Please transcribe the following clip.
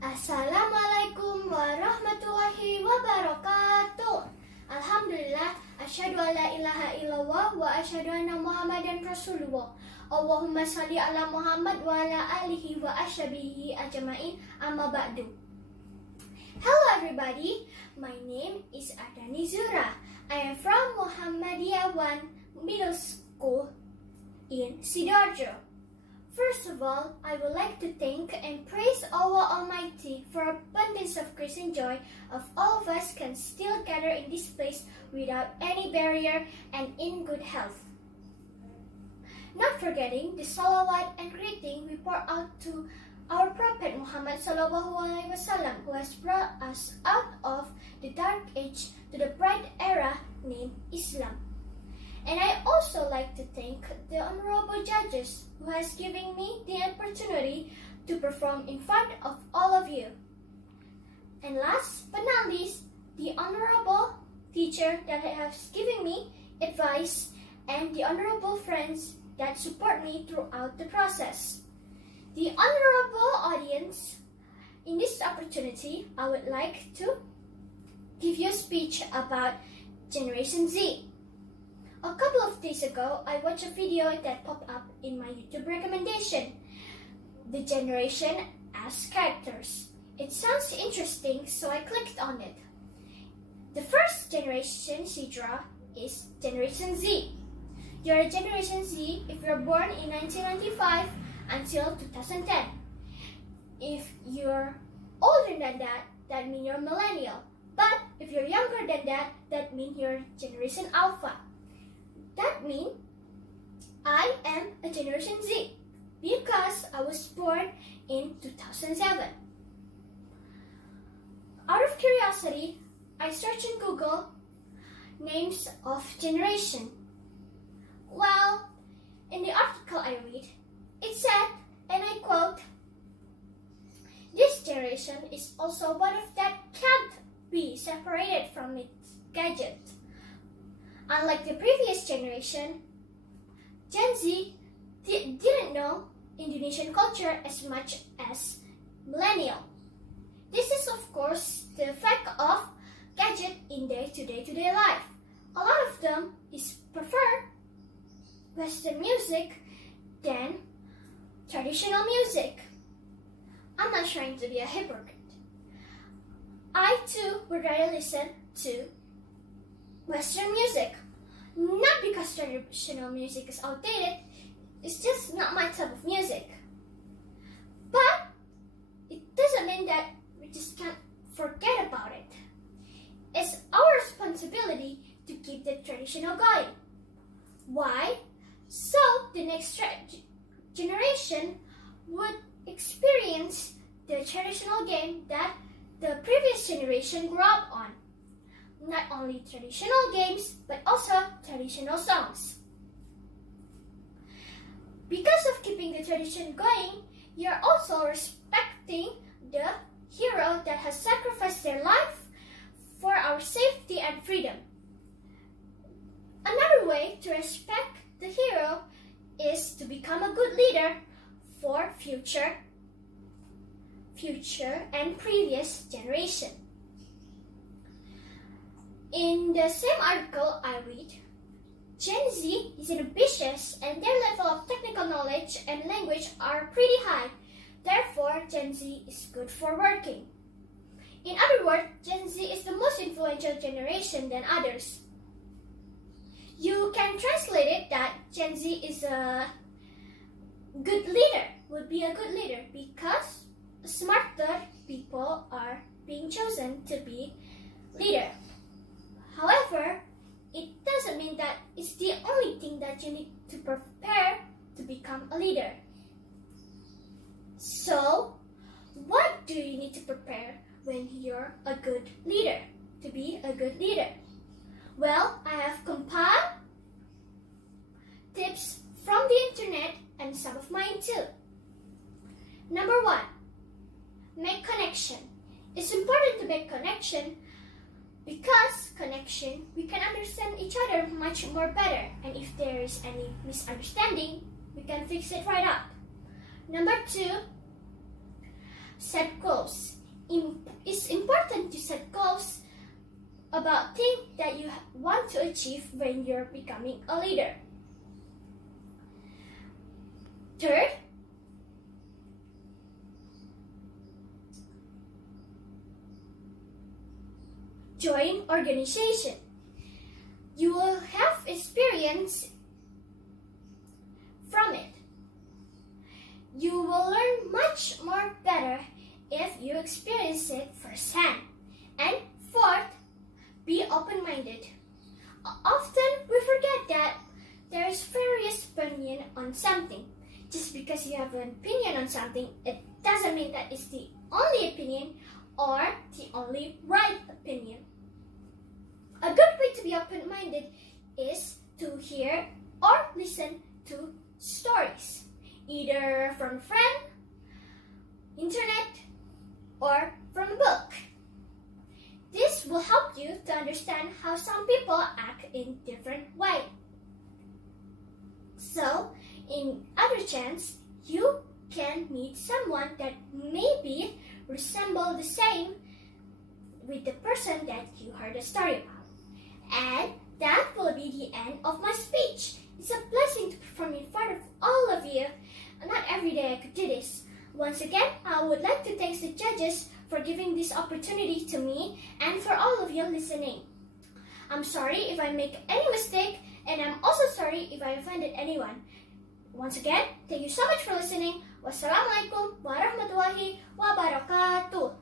Assalamualaikum warahmatullahi wabarakatuh. Alhamdulillah, asyhadu an la ilaha illallah wa asyhadu anna Muhammadan Rasulullah. Allahumma salli ala Muhammad wa ala alihi wa ashabihi ajma'in, amma ba'du. Hello everybody, my name is Ardani Zuhra. I am from Muhammadiyah 1 Middle School in Sidoarjo. First of all, I would like to thank and praise Allah Almighty for abundance of grace and joy of all of us can still gather in this place without any barrier and in good health. Not forgetting the salawat and greeting we pour out to our Prophet Muhammad SAW, who has brought us out of the dark age to the bright era named Islam. And I also like to thank the honorable judges who has given me the opportunity to perform in front of all of you. And last but not least, the honorable teacher that has given me advice and the honorable friends that support me throughout the process. The honorable audience, in this opportunity, I would like to give you a speech about Generation Z. A couple of days ago, I watched a video that popped up in my YouTube recommendation, The Generation as Characters. It sounds interesting, so I clicked on it. The first generation she draw is Generation Z. You're a Generation Z if you're born in 1995 until 2010. If you're older than that, that means you're millennial. But if you're younger than that, that means you're Generation Alpha. That means I am a Generation Z because I was born in 2007. Out of curiosity, I searched in Google names of generation. Well, in the article I read, it said, and I quote, "This generation is also one of that can't be separated from its gadget. Unlike the previous generation, Gen Z didn't know Indonesian culture as much as millennial. This is of course the effect of gadget in their day-to-day life. A lot of them prefer Western music than traditional music. I'm not trying to be a hypocrite. I too would rather listen to Western music. Not because traditional music is outdated, it's just not my type of music. But it doesn't mean that we just can't forget about it. It's our responsibility to keep the traditional going. Why? So the next generation would experience the traditional game that the previous generation grew up on. Not only traditional games, but also traditional songs. Because of keeping the tradition going, you're also respecting the hero that has sacrificed their life for our safety and freedom. Another way to respect the hero is to become a good leader for future and previous generation. In the same article I read, Gen Z is ambitious and their level of technical knowledge and language are pretty high. Therefore, Gen Z is good for working. In other words, Gen Z is the most influential generation than others. You can translate it that Gen Z is a good leader, would be a good leader because smarter people are being chosen to be leader. However, it doesn't mean that it's the only thing that you need to prepare to become a leader. So, what do you need to prepare when you're a good leader, to be a good leader? Well, I have compiled tips from the internet and some of mine too. Number 1, make connection. It's important to make connection because connection, we can understand each other much more better, and if there is any misunderstanding, we can fix it right up. Number 2, set goals. achieve when you're becoming a leader. Third, join organization. You will have experience from it. You will learn much more better if you experience it firsthand. And fourth, be open-minded. Often we forget that there is various opinion on something. Just because you have an opinion on something, it doesn't mean that it's the only opinion or the only right opinion. A good way to be open-minded is to hear or listen to stories, either from a friend, internet, or from a book. This will help you to understand how some people act in different ways. So, in other chance, you can meet someone that maybe resemble the same with the person that you heard a story about. And that will be the end of my speech. It's a blessing to perform in front of all of you. Not every day I could do this. Once again, I would like to thank the judges for giving this opportunity to me and for all of you listening. I'm sorry if I make any mistake, and I'm also sorry if I offended anyone. Once again, thank you so much for listening. Wassalamualaikum warahmatullahi wabarakatuh.